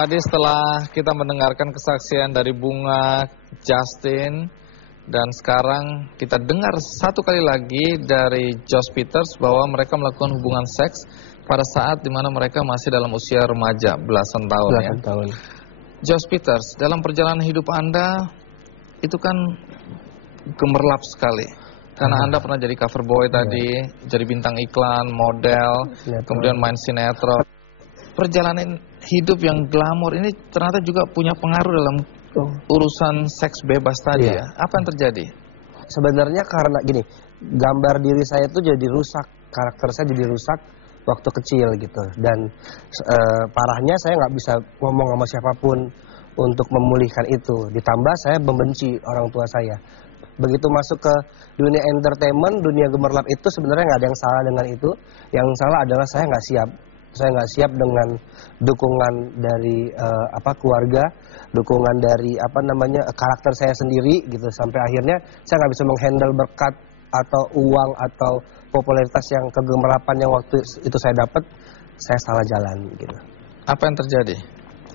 tadi setelah kita mendengarkan kesaksian dari Bunga, Justin, dan sekarang kita dengar satu kali lagi dari Josh Peters bahwa mereka melakukan hubungan seks pada saat dimana mereka masih dalam usia remaja, belasan tahun. Josh Peters, dalam perjalanan hidup Anda itu kan gemerlap sekali. Karena Anda pernah jadi cover boy tadi, jadi bintang iklan, model, kemudian main sinetron. Perjalanan hidup yang glamor ini ternyata juga punya pengaruh dalam urusan seks bebas tadi ya. Apa yang terjadi? Sebenarnya karena gini, gambar diri saya itu jadi rusak, karakter saya jadi rusak waktu kecil gitu. Dan parahnya saya nggak bisa ngomong sama siapapun untuk memulihkan itu. Ditambah saya membenci orang tua saya. Begitu masuk ke dunia entertainment, dunia gemerlap itu sebenarnya nggak ada yang salah dengan itu. Yang salah adalah saya nggak siap. Saya nggak siap dengan dukungan dari keluarga, dukungan dari karakter saya sendiri gitu. Sampai akhirnya saya nggak bisa menghandle berkat atau uang atau popularitas yang kegemerapan yang waktu itu saya dapat. Saya salah jalan gitu. Apa yang terjadi?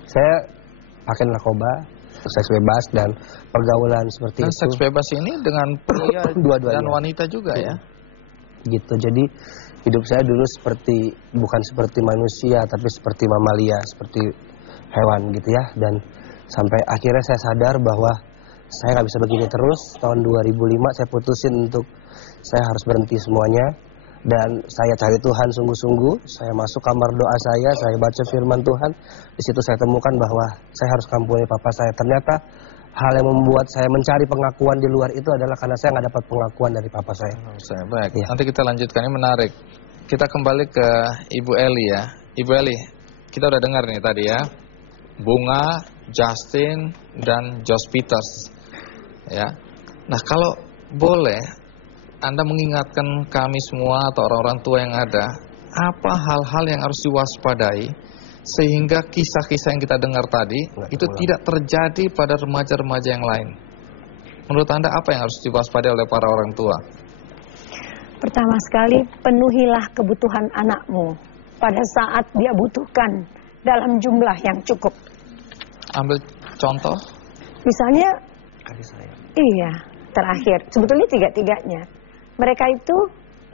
Saya pakai narkoba, seks bebas dan pergaulan seperti itu. Seks bebas ini dengan pria dan wanita juga ya? Gitu, jadi hidup saya dulu bukan seperti manusia, tapi seperti mamalia, seperti hewan gitu ya. Dan sampai akhirnya saya sadar bahwa saya nggak bisa begini terus. Tahun 2005 saya putusin untuk saya harus berhenti semuanya. Dan saya cari Tuhan sungguh-sungguh, saya masuk kamar doa saya baca firman Tuhan. Di situ saya temukan bahwa saya harus kampuni papa saya. Ternyata hal yang membuat saya mencari pengakuan di luar itu adalah karena saya nggak dapat pengakuan dari papa saya. Baik, nanti kita lanjutkan, ini menarik. Kita kembali ke Ibu Eli ya. Ibu Eli, kita udah dengar nih tadi ya. Bunga, Justin, dan Josh Peters. Ya. Nah kalau boleh, Anda mengingatkan kami semua atau orang-orang tua yang ada, apa hal-hal yang harus diwaspadai sehingga kisah-kisah yang kita dengar tadi itu tidak terjadi pada remaja-remaja yang lain. Menurut Anda apa yang harus diwaspadai oleh para orang tua? Pertama sekali, penuhilah kebutuhan anakmu pada saat dia butuhkan dalam jumlah yang cukup. Ambil contoh? Misalnya, kasih sayang. Iya, terakhir. Sebetulnya tiga-tiganya. Mereka itu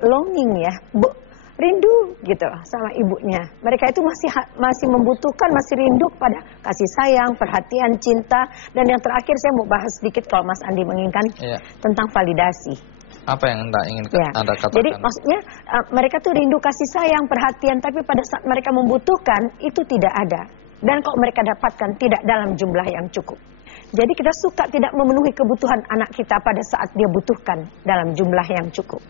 longing ya, rindu gitu sama ibunya. Mereka itu masih membutuhkan, masih rindu pada kasih sayang, perhatian, cinta. Dan yang terakhir saya mau bahas sedikit kalau Mas Andi menginginkan tentang validasi. Apa yang Anda ingin Anda katakan? Jadi maksudnya mereka tuh rindu kasih sayang, perhatian, tapi pada saat mereka membutuhkan itu tidak ada. Dan kalau mereka dapatkan tidak dalam jumlah yang cukup. Jadi kita suka tidak memenuhi kebutuhan anak kita pada saat dia butuhkan dalam jumlah yang cukup.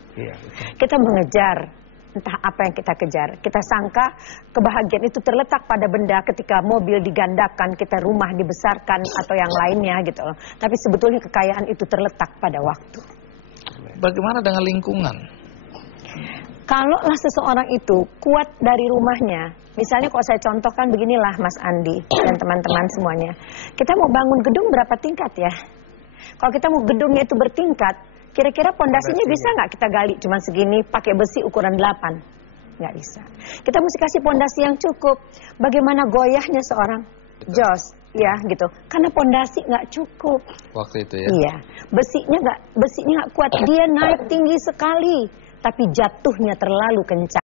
Kita mengejar entah apa yang kita kejar. Kita sangka kebahagiaan itu terletak pada benda, ketika mobil digandakan, kita rumah dibesarkan atau yang lainnya gitu loh. Tapi sebetulnya kekayaan itu terletak pada waktu. Bagaimana dengan lingkungan? Kalaulah seseorang itu kuat dari rumahnya, misalnya kalau saya contohkan beginilah Mas Andi dan teman-teman semuanya. Kita mau bangun gedung berapa tingkat ya? Kalau kita mau gedungnya itu bertingkat, kira-kira pondasinya bisa nggak kita gali cuma segini pakai besi ukuran 8? Nggak bisa. Kita mesti kasih pondasi yang cukup. Bagaimana goyahnya seorang Josh, ya gitu. Karena pondasi nggak cukup. Waktu itu ya? Iya. Besinya nggak kuat. Dia naik tinggi sekali, tapi jatuhnya terlalu kencang.